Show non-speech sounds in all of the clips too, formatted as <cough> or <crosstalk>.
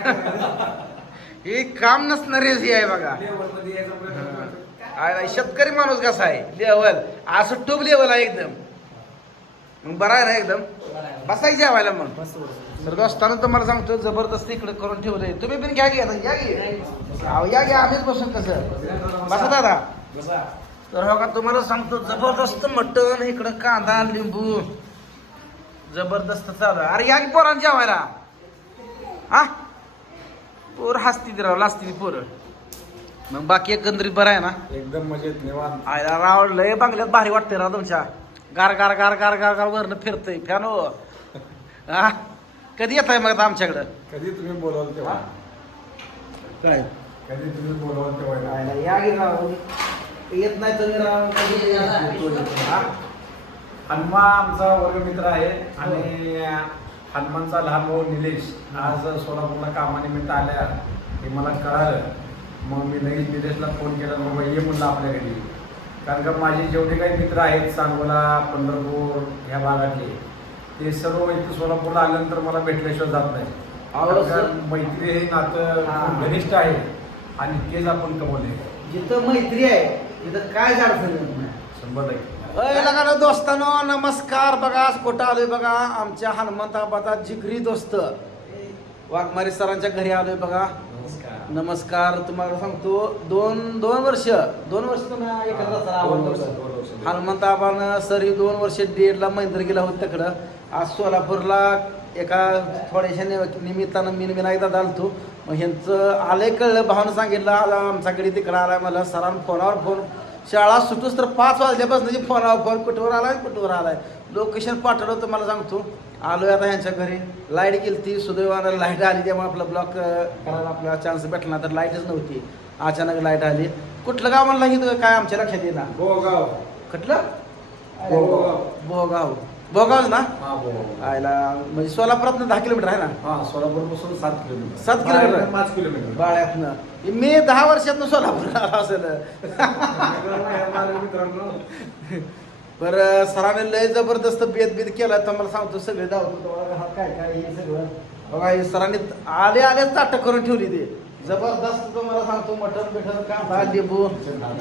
<laughs> हे काम नसणारेच हे आहे बघा. शेतकरी माणूस कसा आहे? लेवल. असं टूब लेवल आहे एकदम. मग बरा आहे ना एकदम? बसायचं जेवायला मग. तर दोस्तानं तुम्हाला सांगतो जबरदस्त इकडे करून ठेवलंय. तुम्ही पण घ्या घ्या या घे अहो, या घ्या आम्हीच बसून कसं? बसा दादा. तर हो का तुम्हाला सांगतो जबरदस्त मटण इकडं कांदा लिंबू. जबरदस्त चालू आहे. अरे या की पोरांना जेवायला. हा? पोर हसती राव लाजती पोरं. मग बाकी एकंदरीत बरं आहे ना? एकदम मजेत निवांत. आयला राव लय बांगल्यात भारी वाटते राव तुमच्या. गार गार गार गार गार गार वरनं फिरतय फॅन हो. हा? कधी येत आहे मग आता आमच्याकडं? कधी तुम्ही बोलवाल तेव्हा? काय? कधी तुम्ही बोलवाल तेव्हा? आयला या की राव. येत नाही तर राव. कधी हा? हनुमा आमचा वर्गमित्र आहे आणि हनुमानचा लहान भाऊ निलेश आज सोलापूरला कामानिमित्त आल्या. हे मला कळालं. मग मी लगेच निलेशला फोन केला बाबा ये म्हणलं आपल्या घरी. कारण का माझे जेवढे काही मित्र आहेत सांगोला पंढरपूर ह्या भागातले ते सर्व इथे सोलापूरला आल्यानंतर मला भेटल्याशिवाय जात नाही मैत्री हे नातं घनिष्ठ आहे आणि तेच आपण कमवले जिथं मैत्री आहे तिथं काय नाही शंभर टक्के. लगा दोस्तानो नमस्कार बघा कुठं आलोय बघा? आमच्या हनुमंताबादा जिगरी दोस्त. वाघमारी सरांच्या घरी आलोय बघा. नमस्कार. तुम्हाला सांगतो दोन दोन वर्ष दोन वर्ष तुम्ही वर्ष. हनुमंताबानं सर दोन वर्ष डेडला महेंद्र गेला होता तिकडं. आज सोलापूरला एका थोड्याशा नि- निमित्तानं मी मी एकदा आलतो मग ह्यांचं आलंय कळलं भावनं सांगितलं आला आमच्याकडे तिकडं आलाय मला. सरांना फोनावर फोन शाळा सुटूच तर पाच वाजल्यापासून फोनावर फोन कुठवर आलाय कुठवर आलाय? लोकेशन पाठवलं होतं मला सांगतो. आलोय आता ह्यांच्या घरी. लाइट गेली ती सुदैवानं लाइट आली त्यामुळे आपला ब्लॉक करायला आपला चान्स भेटला तर लाईटच नव्हती. अचानक लाइट आली. कुठलं गाव म्हणलं की काय आमच्या लक्षात येणार गोगाव कुठलं? बोगाव. बोगाव बोगावच ना? हा आयला म्हणजे सोलापुरात दहा किलोमीटर आहे ना? हा सोलापूरपासून सात किलोमीटर. सात किलोमीटर? पाच किलोमीटर. बाळ्यातनं मी दहा वर्षातनं सोलापूर आला असेल. मित्रांनो <laughs> बरं सराने लय जबरदस्त बेत बीत केला तर मला सांगतो सगळे धावतो काय काय हे सगळं. बघा हे सरांनी आले आलेच ताटक करून ठेवली ते. जबरदस्त तुम्हाला सांगतो मटन बिटन कांदा लिंबू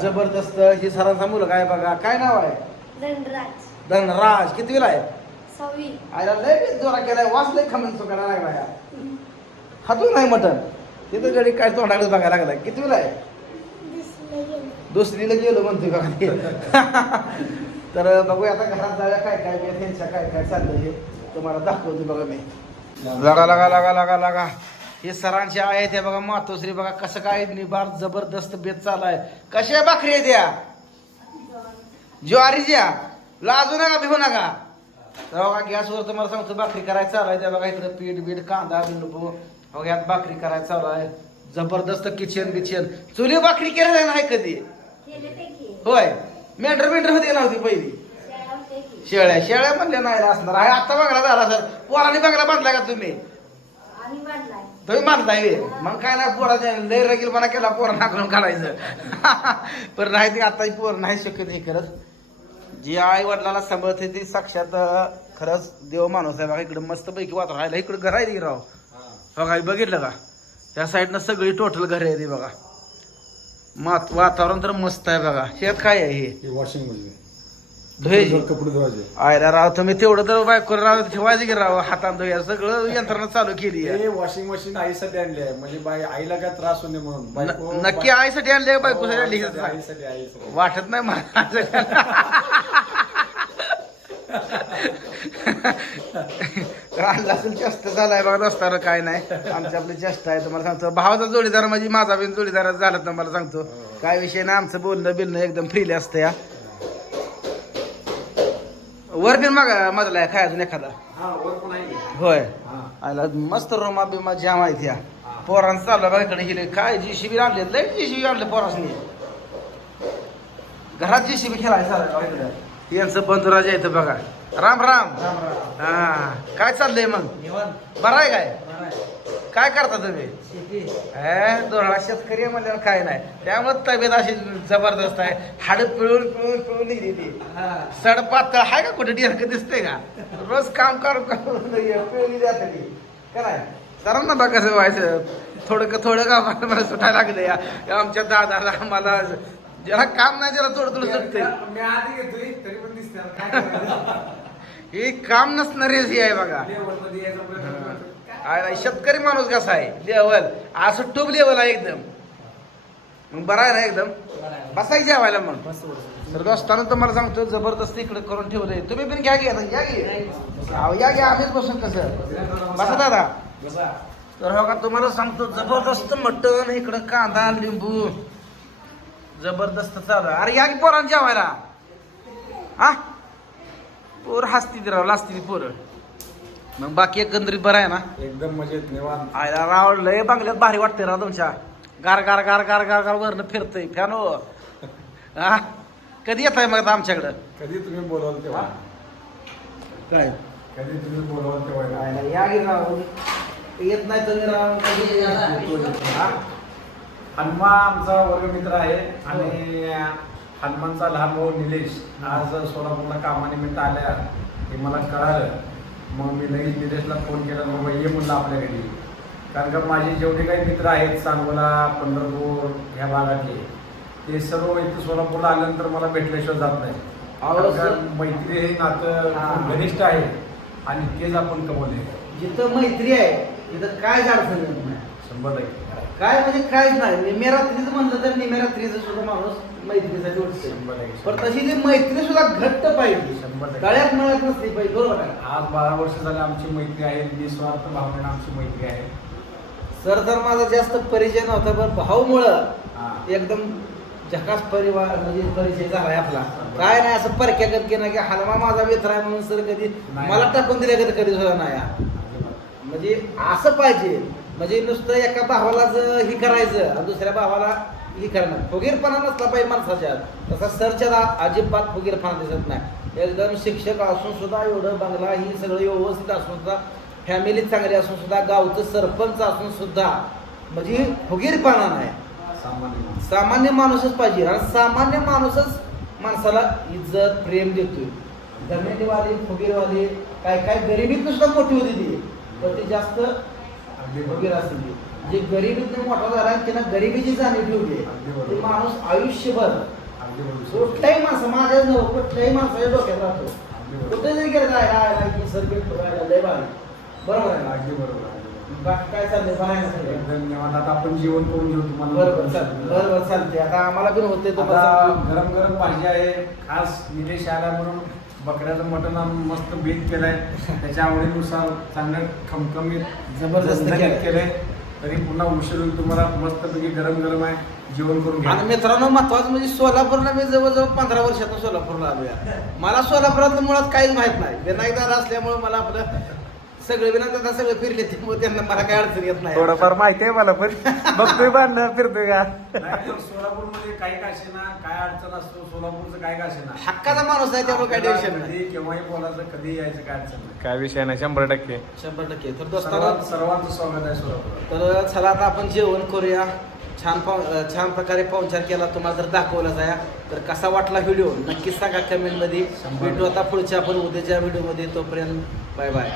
जबरदस्त. ही सरांचा मुलगा आहे बघा. काय नाव आहे? धनराज. धनराज किती वेळा आहे आयला लय जोरा केलाय वास लय खमन सुकायला लागला या खातो नाही मटन. तिथं गडी काय तोंडाकडे बघायला लागलाय. किती वेळा आहे? दुसरीला गेलो. म्हणते बघा <laughs> तर बघूया आता घरात जाऊया काय काय बेत यांच्या काय काय चाललंय हे. तुम्हाला दाखवते बघा मी. लगा लगा लगा लगा लगा. हे सरांचे आहे ते बघा मातोश्री बघा कसं काय निबार जबरदस्त बेत चालाय कशा भाकरी आहे त्या? ज्वारीच्या लाजू नका भिवू नका. तर बघा गॅसवर तुम्हाला सांगतो भाकरी करायचं चालू आहे. त्या बघा इकडे पीठ बीठ कांदा लिंबू. बघा यात भाकरी करायचं चालू आहे. जबरदस्त किचन बिचन. चुली भाकरी केलेलं नाही कधी? होय. मेंढर मेंढर होती नव्हती पहिली? शेळ्या शेळ्या म्हणल्या नाही असणार. आहे आता बंगला झाला सर. पोराने बंगला बांधलाय का तुम्ही? तुम्ही बांधलाय बे. मग काय नाही पोराच्या लय रगीलपणा केला पोर नाकरून काढायचं. <laughs> पण नाही ते आता पोर नाही शक्य नाही करत. जी आई वडिलाला सांभाळते ती साक्षात खरंच देव माणूस आहे. बघा इकडे मस्त पैकी वातावरण राहिलं इकडे घर आहे ती राव. हो, बघा हे बघितलं का? त्या साईडनं सगळी टोटल घर आहे ती बघा. मात वातावरण तर मस्त आहे बघा. शेत काय आहे हे? हे वॉशिंग मशीन. धुयाची कपडे धुवायचे आयला राव तुम्ही तेवढं तर बायको राव ठेवायचं की राव हातात धुया. सगळं यंत्रणा चालू केली आहे. हे वॉशिंग मशीन आईसाठी आणली आहे. म्हणजे बाई आईला काय त्रास होणे म्हणून. बायको- न- नक्की आईसाठी आणले का बायकोसाठी हो, आणली आईसाठी आईसाठी आईसाठी. वाटत नाही मला. आणला असेल जास्त झालाय बघा रस्त्यावर काय नाही. आमची आपली चेष्ट आहे तुम्हाला सांगतो. भावाचा जोडीदार म्हणजे माझा बिन जोडीदार झाला तर मला सांगतो. काय विषय नाही आमचं बोलणं बिलणं एकदम फ्रीली असतं या. वर बिन मागा मधला आहे काय अजून एखादा. हा आहे. होय. हा. आयला मस्त रोमा बिमा जाम आहेत या. पोरांचं चाललं बघा इकडे हिले काय जी शिबी आणले लय जी शिबी आणले पोरासनी. घरात जी शिबी इकडे. यांचं बंधुराज आहे इथं बघा. राम राम. हा. काय चाललंय मग? बरं आहे काय? काय करता तुम्ही? दोरळा शेतकरी म्हणल्यावर काय नाही. त्यामुळे तब्येत अशी जबरदस्त आहे. हाड पिळून पिळून पिळून निघली ती. सड पातळ आहे का कुठे? डिरक दिसते का? रोज काम करून करून पिळली जाते काय जरा ना बघा कसं व्हायचं. थोडं थोडं का मला सुटायला लागलं या? या आमच्या दादाला मला ज्याला काम नाही त्याला थोडं थोडं सुटते मी आधी घेतोय तरी पण दिसते आता काय करायचं? हे काम नसणारे हे आहे बघा. लेवलमध्ये यायचा प्रयत्न करतोय. काय? आयला शेतकरी माणूस कसा आहे? लेवल. असं टूब लेवल आहे एकदम. मग बरा आहे ना एकदम? बसायचं जेवायला मग. तर दोस्तानं तुम्हाला सांगतो जबरदस्त इकडे करून ठेवलंय. तुम्ही पण घ्या घ्या या घे अहो, या घ्या आम्हीच बसून कसं? बसा दादा. बसा. तर हो का तुम्हाला सांगतो जबरदस्त मटण इकडं कांदा लिंबू. जबरदस्त चालू आहे. अरे या की पोरांना जेवायला? हा? पोर हसती राव लाजती ती पोरं. मग बाकी एकंदरीत बरं आहे ना? एकदम मजेत निवांत. आयला राव लय बांगल्यात भारी वाटते राव तुमच्या. गार गार गार गार गार गार वरनं फिरतय फॅन हो. <laughs> हा? कधी येत आहे मग आता आमच्याकडं? कधी तुम्ही बोलवाल तेव्हा? काय? कधी तुम्ही बोलवाल तेव्हा? आयला या की राव. येत नाही तुम्ही राव. कधी? हा? हनुमा आमचा वर्गमित्र आहे आणि हनुमानचा लहान भाऊ निलेश आज सोलापूरला कामानिमित्त आल्या. हे मला कळालं. मग मी लगेच निलेशला फोन केला बाबा ये म्हणलं आपल्या घरी. कारण का माझे जेवढे काही मित्र आहेत सांगोला पंढरपूर ह्या भागातले ते सर्व इथे सोलापूरला आल्यानंतर मला भेटल्याशिवाय जात नाही. मैत्री हे नातं हा. घनिष्ठ आहे आणि तेच आपण कमवले जिथं मैत्री आहे तिथं काय नाही. शंभर टक्के. काय म्हणजे काहीच नाही निम्या रात्रीचं म्हणलं तर निम्या रात्रीचं सुद्धा माणूस मैत्रीसाठी उठते पण तशी ती मैत्री सुद्धा घट्ट पाहिजे. गळ्यात मिळत नसली पाहिजे बरोबर आहे आज बारा वर्ष झाले आमची मैत्री आहे निस्वार्थ भावनेनं आमची मैत्री आहे सर तर माझा जास्त परिचय नव्हता पण भाऊमुळं. एकदम झकास परिवार म्हणजे परिचय झालाय आपला काय नाही असं परक्यागत की नाही की हलमा माझा मित्र आहे म्हणून सर कधी. मला टाकून दिल्या कधी सुद्धा नाही. म्हणजे असं पाहिजे म्हणजे नुसतं एका भावालाच ही करायचं आणि दुसऱ्या भावाला ही करणं फुगीरपणा नसला पाहिजे माणसाच्या. तसा सरच्या अजिबात फुगीरपणा दिसत नाही. एकदम शिक्षक असून सुद्धा एवढं बंगला ही सगळं व्यवस्थित असून सुद्धा फॅमिली चांगली असून सुद्धा गावचं सरपंच असून सुद्धा म्हणजे फुगीरपणा नाही. सामान्य माणूस. सामान्य माणूसच पाहिजे. आणि सामान्य माणूसच माणसाला इज्जत प्रेम देतोय. जमिनीवाली फुगीरवाली काय काय गरिबीत सुद्धा मोठी होती ती पण ती जास्त अगदी फुगीर बरोबर. असते ती. जे गरिबीत मोठा झाला त्यानं गरिबीची जाणीव ठेवली. ते माणूस आयुष्यभर. कुठल्याही माणसं माझ्याच नव्हतं कुठल्याही माणसाच्या डोक्यात राहतो. कुठे जरी गेलं काय की सर्किट ठेवायला लय भारी बरोबर आहे? अगदी बरोबर. बाकी काय चाललंय? एकदम निवांत. आता आपण जेवण करून घेऊ तुम्हाला बरोबर चालतंय बरोबर चालते आता आम्हाला पण होते. गरम गरम भाजी आहे खास निलेश आला म्हणून बकऱ्याचं मटण आणून मस्त बीट केलंय. त्याच्या आवडीनुसार चांगलं खमखमीत जबरदस्त केलंय. तरी पुन्हा उशीर होईल तुम्हाला. मस्तपैकी गरम गरम आहे. जेवण करून घ्या. आणि मित्रांनो महत्वाचं म्हणजे सोलापूरला मी जवळजवळ पंधरा वर्षातून सोलापूरला आलो मला सोलापुरातलं मुळात काहीच माहीत नाही. विनायक दादा असल्यामुळे मला आपलं सगळे दादा सगळे फिरले त्यामुळे त्यांना मला काय अडचण येत नाही. थोडंफार माहिती आहे मला पण. बघतोय बांधणं फिरतोय का? नाही तर सोलापूरमध्ये काही का असेना काय अडचण असतो सोलापूरचं काय का असेना हक्काचा माणूस आहे त्यामुळे काय टेन्शन नाही. केव्हाही बोलायचं कधी यायचं काय अडचण नाही. काय विषय नाही शंभर टक्के. शंभर टक्के. तर दोस्तांना सर्वांचं स्वागत आहे सोलापूर तर चला आता आपण जेवण करूया. छान पाव अं, छान प्रकारे पाहुणचार केला तुम्हाला जर दाखवला जाया तर कसा वाटला व्हिडिओ? नक्कीच सांगा कमेंटमध्ये. भेटू आता पुढच्या आपण उद्याच्या व्हिडिओमध्ये. तोपर्यंत बाय बाय